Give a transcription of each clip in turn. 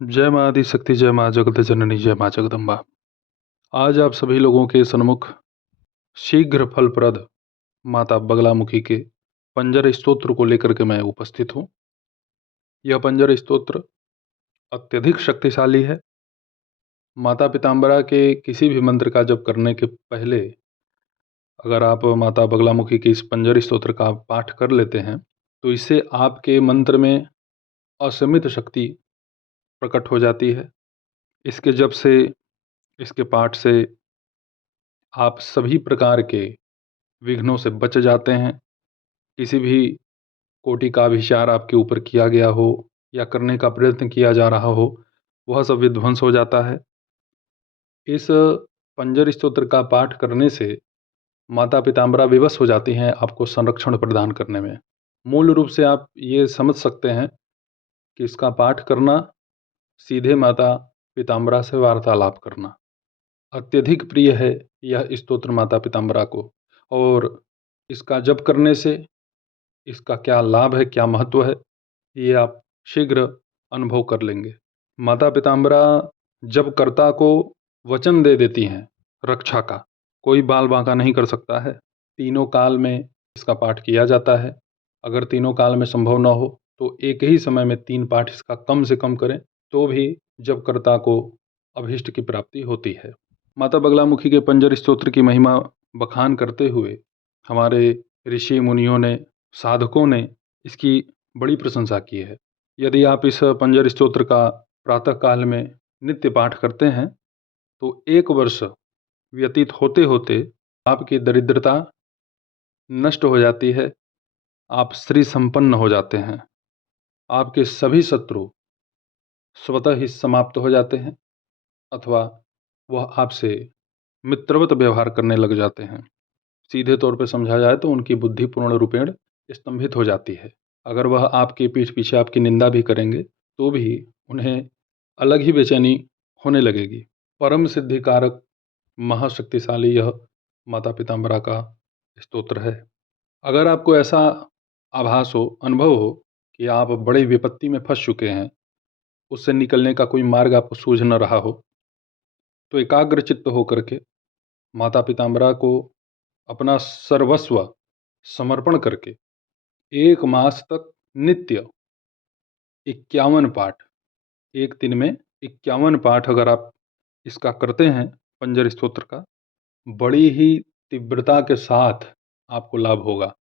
जय माँ आदिशक्ति, जय माँ जगत जननी, जय माँ जगदम्बा। आज आप सभी लोगों के सन्मुख शीघ्र फलप्रद माता बगलामुखी के पंजर स्तोत्र को लेकर के मैं उपस्थित हूँ। यह पंजर स्तोत्र अत्यधिक शक्तिशाली है। माता पिताम्बरा के किसी भी मंत्र का जप करने के पहले अगर आप माता बगलामुखी के इस पंजर स्तोत्र का पाठ कर लेते हैं तो इससे आपके मंत्र में असीमित शक्ति प्रकट हो जाती है। इसके जप से, इसके पाठ से आप सभी प्रकार के विघ्नों से बच जाते हैं। किसी भी कोटि का अभिचार आपके ऊपर किया गया हो या करने का प्रयत्न किया जा रहा हो, वह सब विध्वंस हो जाता है। इस पंजर स्तोत्र का पाठ करने से माता पिताम्बरा विवश हो जाती हैं आपको संरक्षण प्रदान करने में। मूल रूप से आप ये समझ सकते हैं कि इसका पाठ करना सीधे माता पिताम्बरा से वार्तालाप करना। अत्यधिक प्रिय है यह स्तोत्र माता पिताम्बरा को, और इसका जप करने से इसका क्या लाभ है, क्या महत्व है, ये आप शीघ्र अनुभव कर लेंगे। माता पिताम्बरा जब कर्ता को वचन दे देती हैं रक्षा का, कोई बाल बांका नहीं कर सकता है। तीनों काल में इसका पाठ किया जाता है। अगर तीनों काल में संभव न हो तो एक ही समय में 3 पाठ इसका कम से कम करें, तो भी जब कर्ता को अभीष्ट की प्राप्ति होती है। माता बगलामुखी के पंजर स्तोत्र की महिमा बखान करते हुए हमारे ऋषि मुनियों ने, साधकों ने इसकी बड़ी प्रशंसा की है। यदि आप इस पंजर स्तोत्र का प्रातः काल में नित्य पाठ करते हैं तो 1 वर्ष व्यतीत होते होते आपकी दरिद्रता नष्ट हो जाती है, आप श्री संपन्न हो जाते हैं, आपके सभी शत्रु स्वतः ही समाप्त हो जाते हैं अथवा वह आपसे मित्रवत व्यवहार करने लग जाते हैं। सीधे तौर पर समझा जाए तो उनकी बुद्धि पूर्ण रूपेण स्तंभित हो जाती है। अगर वह आपकी पीठ पीछे आपकी निंदा भी करेंगे तो भी उन्हें अलग ही बेचैनी होने लगेगी। परम सिद्धि कारक महाशक्तिशाली यह माता पिताम्बरा का स्तोत्र है। अगर आपको ऐसा आभास हो, अनुभव हो कि आप बड़ी विपत्ति में फंस चुके हैं, उससे निकलने का कोई मार्ग आपको सूझ न रहा हो, तो एकाग्र चित्त होकर के माता पिताम्बरा को अपना सर्वस्व समर्पण करके 1 मास तक नित्य 51 पाठ, एक दिन में 51 पाठ अगर आप इसका करते हैं पंजर स्तोत्र का, बड़ी ही तीव्रता के साथ आपको लाभ होगा।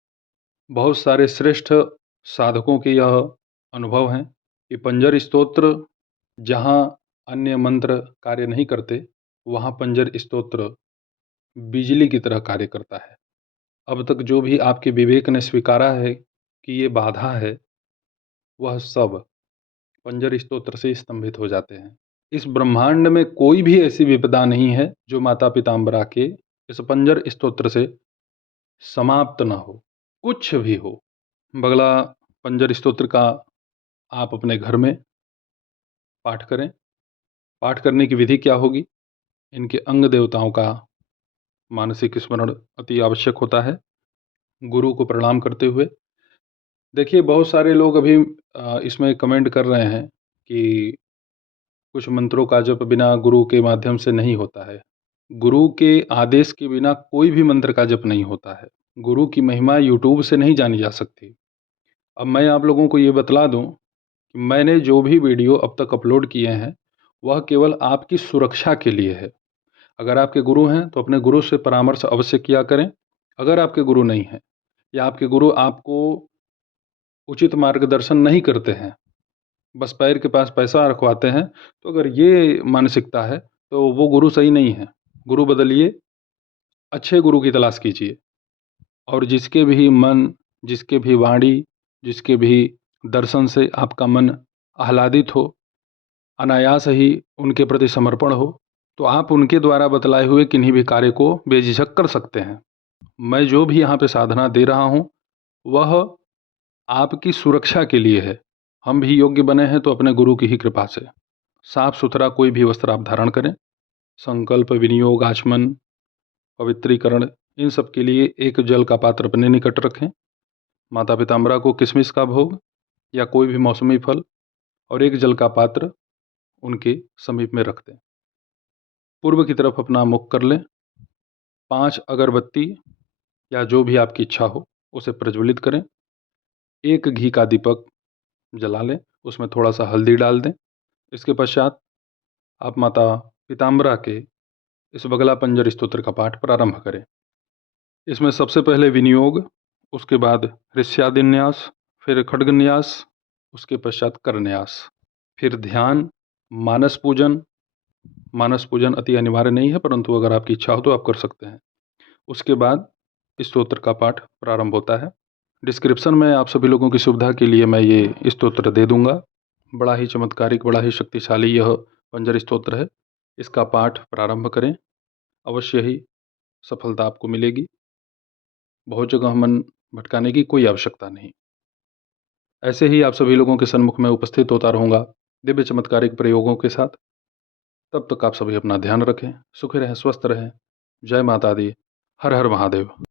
बहुत सारे श्रेष्ठ साधकों के यह अनुभव हैं कि पंजर स्तोत्र जहाँ अन्य मंत्र कार्य नहीं करते, वहाँ पंजर स्तोत्र बिजली की तरह कार्य करता है। अब तक जो भी आपके विवेक ने स्वीकारा है कि ये बाधा है, वह सब पंजर स्तोत्र से स्तंभित हो जाते हैं। इस ब्रह्मांड में कोई भी ऐसी विपदा नहीं है जो माता पिताम्बरा के इस पंजर स्तोत्र से समाप्त ना हो, कुछ भी हो। बगला पंजर स्तोत्र का आप अपने घर में पाठ करें। पाठ करने की विधि क्या होगी? इनके अंग देवताओं का मानसिक स्मरण अति आवश्यक होता है, गुरु को प्रणाम करते हुए। देखिए, बहुत सारे लोग अभी इसमें कमेंट कर रहे हैं कि कुछ मंत्रों का जप बिना गुरु के माध्यम से नहीं होता है। गुरु के आदेश के बिना कोई भी मंत्र का जप नहीं होता है। गुरु की महिमा यूट्यूब से नहीं जानी जा सकती। अब मैं आप लोगों को ये बतला दूं कि मैंने जो भी वीडियो अब तक अपलोड किए हैं, वह केवल आपकी सुरक्षा के लिए है। अगर आपके गुरु हैं तो अपने गुरु से परामर्श अवश्य किया करें। अगर आपके गुरु नहीं हैं या आपके गुरु आपको उचित मार्गदर्शन नहीं करते हैं, बस पैर के पास पैसा रखवाते हैं, तो अगर ये मानसिकता है तो वो गुरु सही नहीं है। गुरु बदलिए, अच्छे गुरु की तलाश कीजिए, और जिसके भी मन, जिसके भी वाणी, जिसके भी दर्शन से आपका मन आह्लादित हो, अनायास ही उनके प्रति समर्पण हो, तो आप उनके द्वारा बतलाए हुए किन्हीं भी कार्य को बेझिझक कर सकते हैं। मैं जो भी यहाँ पे साधना दे रहा हूँ वह आपकी सुरक्षा के लिए है। हम भी योग्य बने हैं तो अपने गुरु की ही कृपा से। साफ सुथरा कोई भी वस्त्र आप धारण करें। संकल्प, विनियोग, आचमन, पवित्रीकरण, इन सब के लिए एक जल का पात्र अपने निकट रखें। माता पिताम्बरा को किशमिश का भोग या कोई भी मौसमी फल और एक जल का पात्र उनके समीप में रख दें। पूर्व की तरफ अपना मुख कर लें। 5 अगरबत्ती या जो भी आपकी इच्छा हो उसे प्रज्वलित करें। एक घी का दीपक जला लें, उसमें थोड़ा सा हल्दी डाल दें। इसके पश्चात आप माता पीताम्बरा के इस बगला पंजर स्तोत्र का पाठ प्रारंभ करें। इसमें सबसे पहले विनियोग, उसके बाद ऋष्यादिन्यास, फिर खड्गन्यास, उसके पश्चात करन्यास, फिर ध्यान, मानस पूजन। मानस पूजन अति अनिवार्य नहीं है, परंतु अगर आपकी इच्छा हो तो आप कर सकते हैं। उसके बाद इस स्तोत्र का पाठ प्रारंभ होता है। डिस्क्रिप्शन में आप सभी लोगों की सुविधा के लिए मैं ये स्तोत्र दे दूंगा। बड़ा ही चमत्कारिक, बड़ा ही शक्तिशाली यह पंजर स्तोत्र है। इसका पाठ प्रारंभ करें, अवश्य ही सफलता आपको मिलेगी। बहुत जगह मन भटकाने की कोई आवश्यकता नहीं। ऐसे ही आप सभी लोगों के सन्मुख में उपस्थित होता रहूँगा दिव्य चमत्कारिक प्रयोगों के साथ। तब तक आप सभी अपना ध्यान रखें, सुखी रहें, स्वस्थ रहें। जय माता दी। हर हर महादेव।